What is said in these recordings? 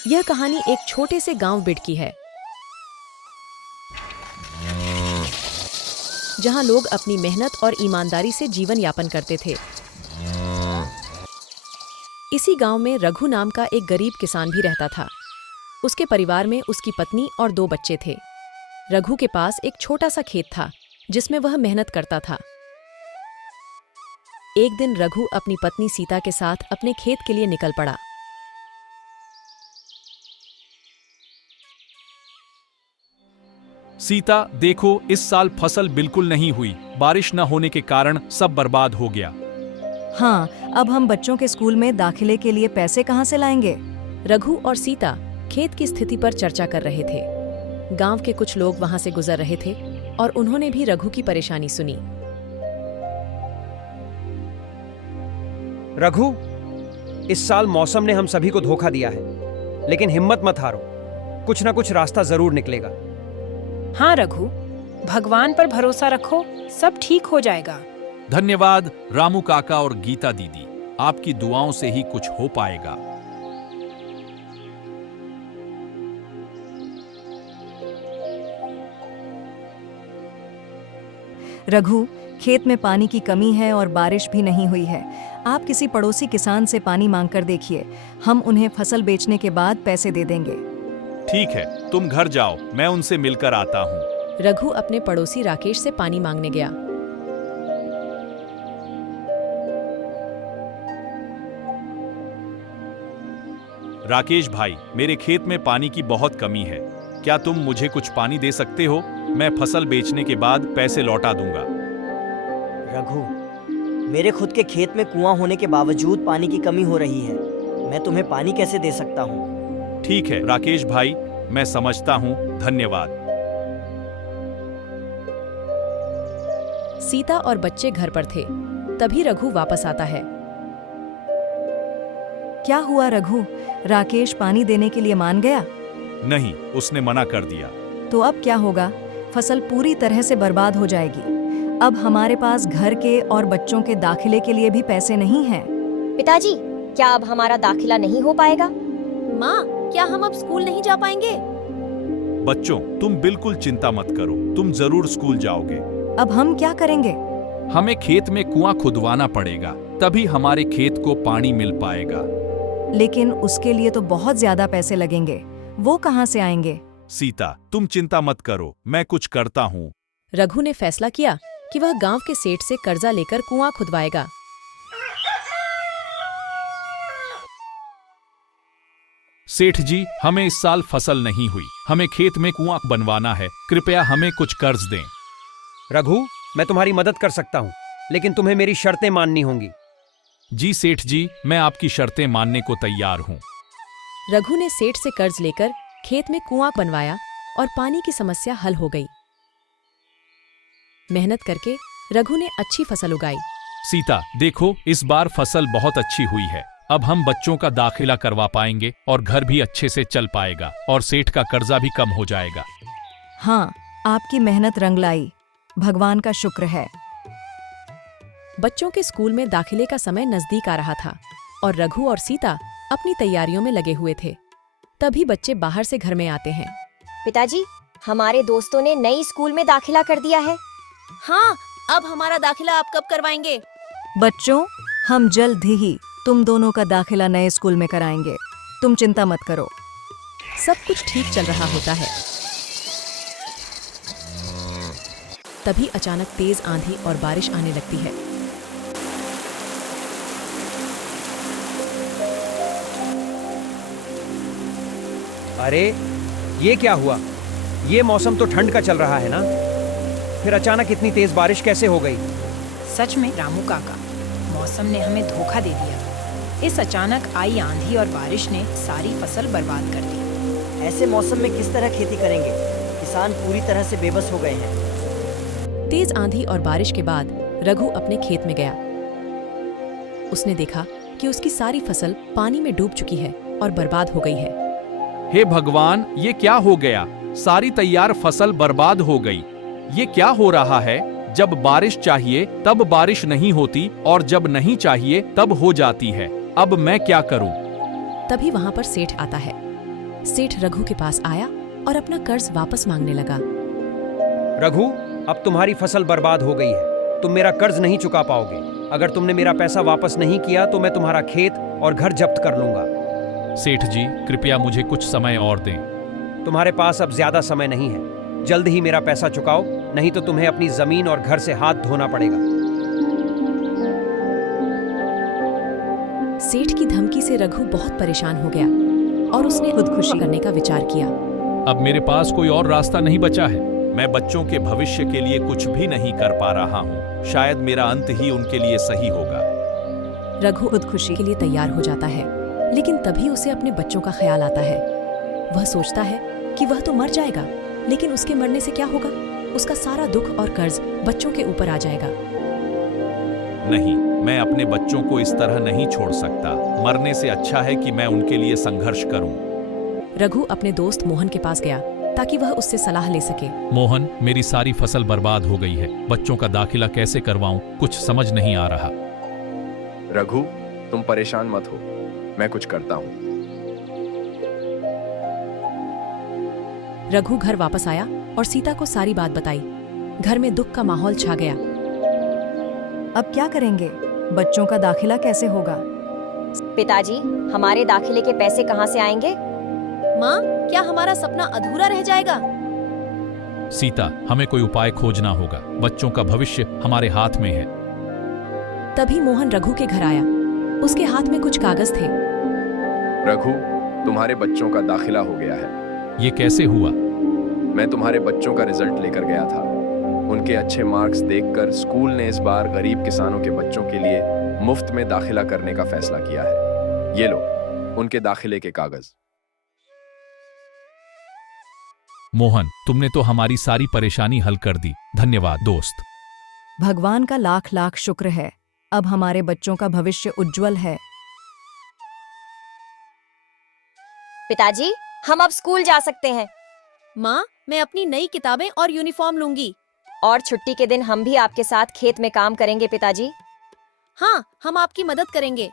यह कहानी एक छोटे से गांव बिड की है, जहां लोग अपनी मेहनत और ईमानदारी से जीवन यापन करते थे। इसी गांव में रघु नाम का एक गरीब किसान भी रहता था। उसके परिवार में उसकी पत्नी और 2 बच्चे थे। रघु के पास एक छोटा सा खेत था जिसमें वह मेहनत करता था। एक दिन रघु अपनी पत्नी सीता के साथ अपने खेत के लिए निकल पड़ा। सीता, देखो इस साल फसल बिल्कुल नहीं हुई। बारिश न होने के कारण सब बर्बाद हो गया। हाँ, अब हम बच्चों के स्कूल में दाखिले के लिए पैसे कहाँ से लाएंगे? रघु और सीता खेत की स्थिति पर चर्चा कर रहे थे। गांव के कुछ लोग वहां से गुजर रहे थे और उन्होंने भी रघु की परेशानी सुनी। रघु, इस साल मौसम ने हम सभी को धोखा दिया है, लेकिन हिम्मत मत हारो, कुछ ना कुछ रास्ता जरूर निकलेगा। हाँ रघु, भगवान पर भरोसा रखो, सब ठीक हो जाएगा। धन्यवाद रामू काका और गीता दीदी, आपकी दुआओं से ही कुछ हो पाएगा। रघु, खेत में पानी की कमी है और बारिश भी नहीं हुई है। आप किसी पड़ोसी किसान से पानी मांगकर देखिए, हम उन्हें फसल बेचने के बाद पैसे दे देंगे। ठीक है, तुम घर जाओ, मैं उनसे मिलकर आता हूँ। रघु अपने पड़ोसी राकेश से पानी मांगने गया। राकेश भाई, मेरे खेत में पानी की बहुत कमी है, क्या तुम मुझे कुछ पानी दे सकते हो? मैं फसल बेचने के बाद पैसे लौटा दूंगा। रघु, मेरे खुद के खेत में कुआं होने के बावजूद पानी की कमी हो रही है, मैं तुम्हें पानी कैसे दे सकता हूँ? ठीक है राकेश भाई, मैं समझता हूँ, धन्यवाद। सीता और बच्चे घर पर थे, तभी रघु वापस आता है। क्या हुआ रघु? राकेश पानी देने के लिए मान गया? नहीं, उसने मना कर दिया। तो अब क्या होगा? फसल पूरी तरह से बर्बाद हो जाएगी। अब हमारे पास घर के और बच्चों के दाखिले के लिए भी पैसे नहीं हैं। पिताजी, क्या अब हमारा दाखिला नहीं हो पाएगा? माँ, क्या हम अब स्कूल नहीं जा पाएंगे? बच्चों, तुम बिल्कुल चिंता मत करो, तुम जरूर स्कूल जाओगे। अब हम क्या करेंगे? हमें खेत में कुआं खुदवाना पड़ेगा, तभी हमारे खेत को पानी मिल पाएगा। लेकिन उसके लिए तो बहुत ज्यादा पैसे लगेंगे, वो कहाँ से आएंगे? सीता, तुम चिंता मत करो, मैं कुछ करता हूँ। रघु ने फैसला किया कि वह गांव के सेठ से कर्जा लेकर कुआं खुदवाएगा। सेठ जी, हमें इस साल फसल नहीं हुई, हमें खेत में कुआं बनवाना है, कृपया हमें कुछ कर्ज दें। रघु, मैं तुम्हारी मदद कर सकता हूँ, लेकिन तुम्हें मेरी शर्तें माननी होंगी। जी सेठ जी, मैं आपकी शर्तें मानने को तैयार हूँ। रघु ने सेठ से कर्ज लेकर खेत में कुआं बनवाया और पानी की समस्या हल हो गई। मेहनत करके रघु ने अच्छी फसल उगाई। सीता, देखो इस बार फसल बहुत अच्छी हुई है। अब हम बच्चों का दाखिला करवा पाएंगे और घर भी अच्छे से चल पाएगा और सेठ का कर्जा भी कम हो जाएगा। हाँ, आपकी मेहनत रंग लाई, भगवान का शुक्र है। बच्चों के स्कूल में दाखिले का समय नजदीक आ रहा था और रघु और सीता अपनी तैयारियों में लगे हुए थे। तभी बच्चे बाहर से घर में आते हैं। पिताजी, हमारे दोस्तों ने नई स्कूल में दाखिला कर दिया है। हाँ, अब हमारा दाखिला आप कब करवाएंगे? बच्चों, हम जल्द ही तुम दोनों का दाखिला नए स्कूल में कराएंगे, तुम चिंता मत करो। सब कुछ ठीक चल रहा होता है। तभी अचानक तेज आंधी और बारिश आने लगती है। अरे, ये क्या हुआ? ये मौसम तो ठंड का चल रहा है ना, फिर अचानक इतनी तेज बारिश कैसे हो गई? सच में रामू काका, मौसम ने हमें धोखा दे दिया। इस अचानक आई आंधी और बारिश ने सारी फसल बर्बाद कर दी। ऐसे मौसम में किस तरह खेती करेंगे? किसान पूरी तरह से बेबस हो गए हैं। तेज आंधी और बारिश के बाद रघु अपने खेत में गया। उसने देखा कि उसकी सारी फसल पानी में डूब चुकी है और बर्बाद हो गई है। हे भगवान, ये क्या हो गया? सारी तैयार फसल बर्बाद हो गई। ये क्या हो रहा है? जब बारिश चाहिए तब बारिश नहीं होती और जब नहीं चाहिए तब हो जाती है। अब मैं क्या करूं? तभी वहां पर सेठ आता है। सेठ रघु के पास आया और अपना कर्ज वापस मांगने लगा। रघु, अब तुम्हारी फसल बर्बाद हो गई है। तुम मेरा कर्ज नहीं चुका पाओगे। अगर तुमने मेरा पैसा वापस नहीं किया तो मैं तुम्हारा खेत और घर जब्त कर लूंगा। सेठ जी, कृपया मुझे कुछ समय और दें। तुम्हारे पास अब ज्यादा समय नहीं है। जल्द ही मेरा पैसा चुकाओ, नहीं तो तुम्हें अपनी जमीन और घर से हाथ धोना पड़ेगा। सेठ की धमकी से रघु बहुत परेशान हो गया और उसने खुदकुशी करने का विचार किया। अब मेरे पास कोई और रास्ता नहीं बचा है। मैं बच्चों के भविष्य के लिए कुछ भी नहीं कर पा रहा हूँ। शायद मेरा अंत ही उनके लिए सही होगा। रघु खुदकुशी के लिए तैयार हो जाता है, लेकिन तभी उसे अपने बच्चों का ख्याल आता है। वह सोचता है कि वह तो मर जाएगा, लेकिन उसके मरने से क्या होगा? उसका सारा दुख और कर्ज बच्चों के ऊपर आ जाएगा। नहीं, मैं अपने बच्चों को इस तरह नहीं छोड़ सकता। मरने से अच्छा है कि मैं उनके लिए संघर्ष करूं। रघु अपने दोस्त मोहन के पास गया ताकि वह उससे सलाह ले सके। मोहन, मेरी सारी फसल बर्बाद हो गई है। बच्चों का दाखिला कैसे करवाऊं, कुछ समझ नहीं आ रहा। रघु, तुम परेशान मत हो, मैं कुछ करता हूं। रघु घर वापस आया और सीता को सारी बात बताई। घर में दुख का माहौल छा गया। अब क्या करेंगे? बच्चों का दाखिला कैसे होगा? पिताजी, हमारे दाखिले के पैसे कहाँ से आएंगे? माँ, क्या हमारा सपना अधूरा रह जाएगा? सीता, हमें कोई उपाय खोजना होगा। बच्चों का भविष्य हमारे हाथ में है। तभी मोहन रघु के घर आया। उसके हाथ में कुछ कागज थे। रघु, तुम्हारे बच्चों का दाखिला हो गया है। ये कैसे हुआ? मैं तुम्हारे बच्चों का रिजल्ट लेकर गया था। उनके अच्छे मार्क्स देखकर स्कूल ने इस बार गरीब किसानों के बच्चों के लिए मुफ्त में दाखिला करने का फैसला किया है। ये लो, उनके दाखिले के कागज। मोहन, तुमने तो हमारी सारी परेशानी हल कर दी। धन्यवाद दोस्त। भगवान का लाख लाख शुक्र है। अब हमारे बच्चों का भविष्य उज्जवल है। पिताजी, हम अब स्कूल जा सकते हैं। माँ, मैं अपनी नई किताबें और यूनिफॉर्म लूंगी। और छुट्टी के दिन हम भी आपके साथ खेत में काम करेंगे पिताजी। हाँ, हम आपकी मदद करेंगे।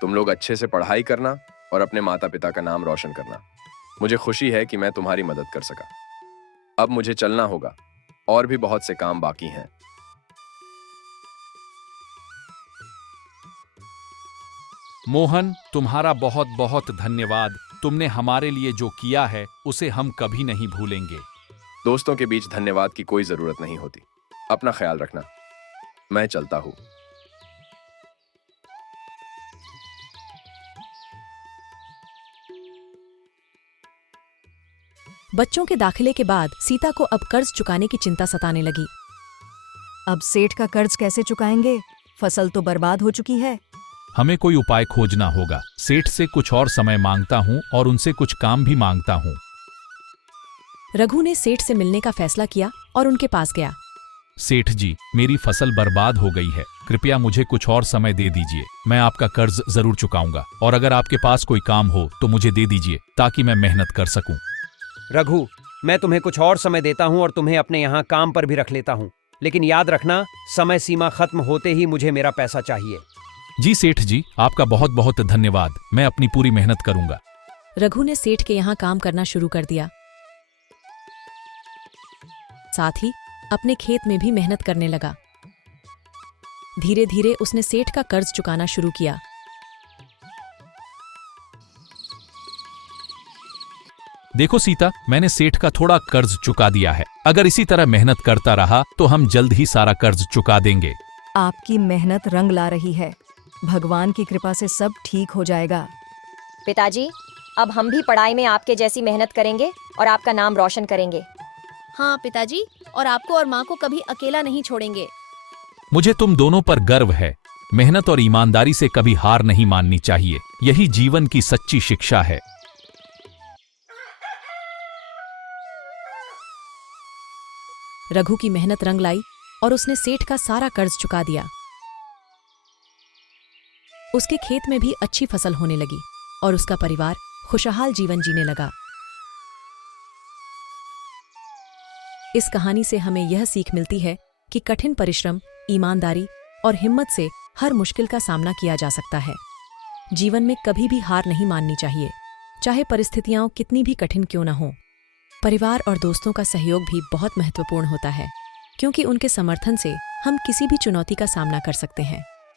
तुम लोग अच्छे से पढ़ाई करना और अपने माता पिता का नाम रोशन करना। मुझे खुशी है कि मैं तुम्हारी मदद कर सका। अब मुझे चलना होगा, और भी बहुत से काम बाकी हैं। मोहन, तुम्हारा बहुत बहुत धन्यवाद। तुमने हमारे लिए जो किया है उसे हम कभी नहीं भूलेंगे। दोस्तों के बीच धन्यवाद की कोई जरूरत नहीं होती। अपना ख्याल रखना। मैं चलता हूँ। बच्चों के दाखिले के बाद सीता को अब कर्ज चुकाने की चिंता सताने लगी। अब सेठ का कर्ज कैसे चुकाएंगे? फसल तो बर्बाद हो चुकी है। हमें कोई उपाय खोजना होगा। सेठ से कुछ और समय मांगता हूँ और उनसे कुछ काम भी मांगता हूँ। रघु ने सेठ से मिलने का फैसला किया और उनके पास गया। सेठ जी, मेरी फसल बर्बाद हो गई है। कृपया मुझे कुछ और समय दे दीजिए। मैं आपका कर्ज जरूर चुकाऊंगा, और अगर आपके पास कोई काम हो तो मुझे दे दीजिए ताकि मैं मेहनत कर सकूं। रघु, मैं तुम्हें कुछ और समय देता हूं और तुम्हें अपने यहाँ काम पर भी रख लेता हूं, लेकिन याद रखना, समय सीमा खत्म होते ही मुझे मेरा पैसा चाहिए। जी सेठ जी, आपका बहुत बहुत धन्यवाद। मैं अपनी पूरी मेहनत करूंगा। रघु ने सेठ के यहाँ काम करना शुरू कर दिया। साथ ही अपने खेत में भी मेहनत करने लगा। धीरे धीरे उसने सेठ का कर्ज चुकाना शुरू किया। देखो सीता, मैंने सेठ का थोड़ा कर्ज चुका दिया है। अगर इसी तरह मेहनत करता रहा तो हम जल्द ही सारा कर्ज चुका देंगे। आपकी मेहनत रंग ला रही है। भगवान की कृपा से सब ठीक हो जाएगा। पिताजी, अब हम भी पढ़ाई में आपके जैसी मेहनत करेंगे और आपका नाम रोशन करेंगे। हाँ पिताजी, और आपको और माँ को कभी अकेला नहीं छोड़ेंगे। मुझे तुम दोनों पर गर्व है। मेहनत और ईमानदारी से कभी हार नहीं माननी चाहिए। यही जीवन की सच्ची शिक्षा है। रघु की मेहनत रंग लाई और उसने सेठ का सारा कर्ज चुका दिया। उसके खेत में भी अच्छी फसल होने लगी और उसका परिवार खुशहाल जीवन जीने लगा। इस कहानी से हमें यह सीख मिलती है कि कठिन परिश्रम, ईमानदारी और हिम्मत से हर मुश्किल का सामना किया जा सकता है। जीवन में कभी भी हार नहीं माननी चाहिए। चाहे परिस्थितियां कितनी भी कठिन क्यों न हो। परिवार और दोस्तों का सहयोग भी बहुत महत्वपूर्ण होता है, क्योंकि उनके समर्थन से हम किसी भी चुनौती का सामना कर सकते हैं।